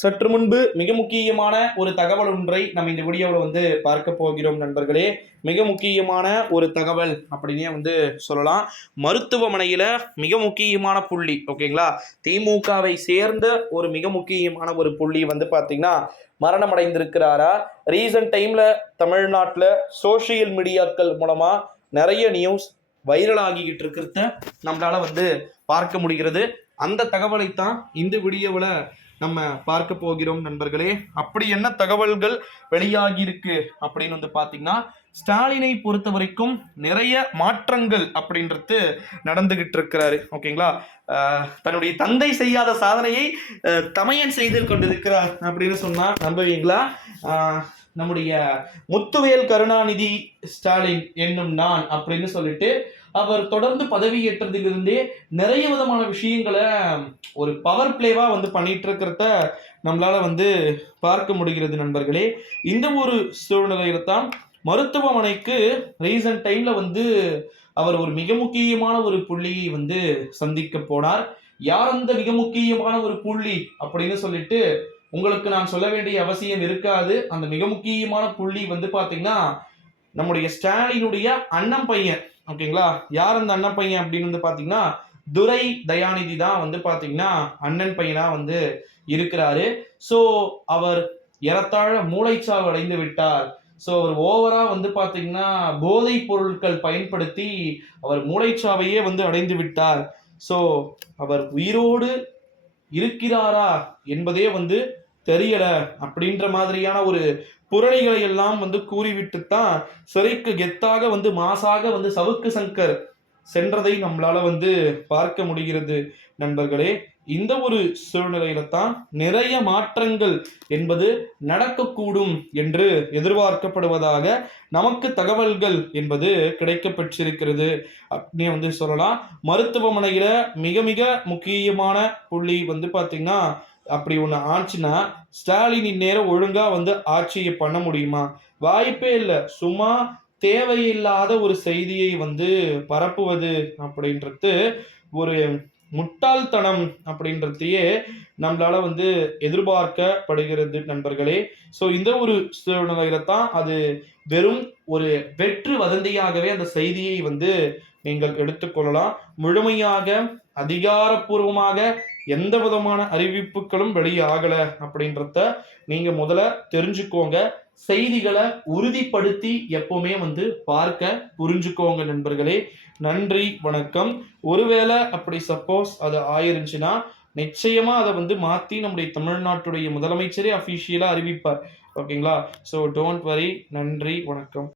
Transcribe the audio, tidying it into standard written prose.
சற்று முன்பு மிக முக்கியமான ஒரு தகவல் ஒன்றை நம்ம இந்த வீடியோவில் பார்க்க போகிறோம் நண்பர்களே. மிக முக்கியமான ஒரு தகவல் அப்படின்னே சொல்லலாம். மருத்துவமனையில் மிக முக்கியமான புள்ளி, ஓகேங்களா, திமுகவை சேர்ந்த ஒரு மிக முக்கியமான ஒரு புள்ளி பார்த்தீங்கன்னா மரணம் அடைந்திருக்கிறாரா. ரீசன்ட் டைமில் தமிழ்நாட்டில் சோசியல் மீடியாக்கள் மூலமாக நிறைய நியூஸ் வைரல் ஆகிக்கிட்டு இருக்கிறத நம்மளால பார்க்க முடிகிறது. அந்த தகவலைத்தான் இந்த வீடியோவில் நம்ம பார்க்க போகிறோம் நண்பர்களே. அப்படி என்ன தகவல்கள் வெளியாகி இருக்கு அப்படின்னு பார்த்தீங்கன்னா, ஸ்டாலினை பொறுத்த வரைக்கும் நிறைய மாற்றங்கள் அப்படின்றது நடந்துகிட்டு இருக்கிறாரு, ஓகேங்களா. தன்னுடைய தந்தை செய்யாத சாதனையை தமையன் செய்து கொண்டிருக்கிறார் அப்படின்னு சொன்னா நம்புவீங்களா? நம்முடைய முத்துவேல் கருணாநிதி ஸ்டாலின் என்னும் நான் அப்படின்னு சொல்லிட்டு அவர் தொடர்ந்து பதவியேற்றதிலிருந்தே நிறைய விதமான விஷயங்களை ஒரு பவர் பிளேவா பண்ணிட்டு இருக்கிறத நம்மளால பார்க்க முடிகிறது நண்பர்களே. இந்த ஒரு சூழ்நிலையில தான் மருத்துவமனைக்கு ரீசன்ட் டைம்ல அவர் ஒரு மிக முக்கியமான ஒரு புள்ளியை சந்திக்க போனார். யார் அந்த மிக முக்கியமான ஒரு புள்ளி அப்படின்னு சொல்லிட்டு உங்களுக்கு நான் சொல்ல வேண்டிய அவசியம் இருக்காது. அந்த மிக முக்கியமான புள்ளி பாத்தீங்கன்னா நம்முடைய ஸ்டாலினுடைய அண்ணன் பையன், ஓகேங்களா. யார் அந்த அண்ணன் பையன் அப்படின்னு பாத்தீங்கன்னா துரை தயாநிதி தான் பாத்தீங்கன்னா அண்ணன் பையனா இருக்கிறாரு. ஸோ அவர் ஏறத்தாழ மூளைச்சாவு அடைந்து விட்டார். ஸோ அவர் ஓவரா பாத்தீங்கன்னா போதை பொருட்கள் பயன்படுத்தி அவர் மூளைச்சாவையே அடைந்து விட்டார். ஸோ அவர் உயிரோடு இருக்கிறாரா என்பதே தெரியல அப்படின்ற மாதிரியான ஒரு புரளிகளை எல்லாம் கூறிவிட்டு தான் சிறைக்கு கெத்தாக மாசாக சவுக்கு சங்கர் சென்றதை நம்மளால பார்க்க முடிகிறது நண்பர்களே. இந்த ஒரு சூழ்நிலையில தான் நிறைய மாற்றங்கள் என்பது நடக்கக்கூடும் என்று எதிர்பார்க்கப்படுவதாக நமக்கு தகவல்கள் என்பது கிடைக்கப்பெற்றிருக்கிறது அப்படின்னு சொல்லலாம். மருத்துவமனையில மிக மிக முக்கியமான புள்ளி பாத்தீங்கன்னா, அப்படி ஒண்ணு ஆச்சுன்னா ஸ்டாலின் இந்நேரம் ஒழுங்கா ஆட்சியை பண்ண முடியுமா? வாய்ப்பே இல்லை. சும்மா தேவையில்லாத ஒரு செய்தியை பரப்புவது அப்படின்றது ஒரு முட்டாள்தனம் அப்படின்றதையே நம்மளால எதிர்பார்க்கப்படுகிறது நண்பர்களே. ஸோ இந்த ஒரு சூழ்நிலையில தான் அது வெறும் ஒரு வெற்று வதந்தியாகவே அந்த செய்தியை நீங்கள் எடுத்துக்கொள்ளலாம். முழுமையாக அதிகாரப்பூர்வமாக எந்த விதமான அறிவிப்புகளும் வெளியாகல அப்படின்றத நீங்க முதல்ல தெரிஞ்சுக்கோங்க. செய்திகளை உறுதிப்படுத்தி எப்பவுமே பார்க்க புரிஞ்சுக்கோங்க நண்பர்களே. நன்றி, வணக்கம். ஒருவேளை அப்படி சப்போஸ் அது ஆயிருந்துச்சுன்னா நிச்சயமா அதை மாத்தி நம்முடைய தமிழ்நாட்டுடைய முதலமைச்சரே அபிஷியலா அறிவிப்பார், ஓகேங்களா. So don't worry. நன்றி, வணக்கம்.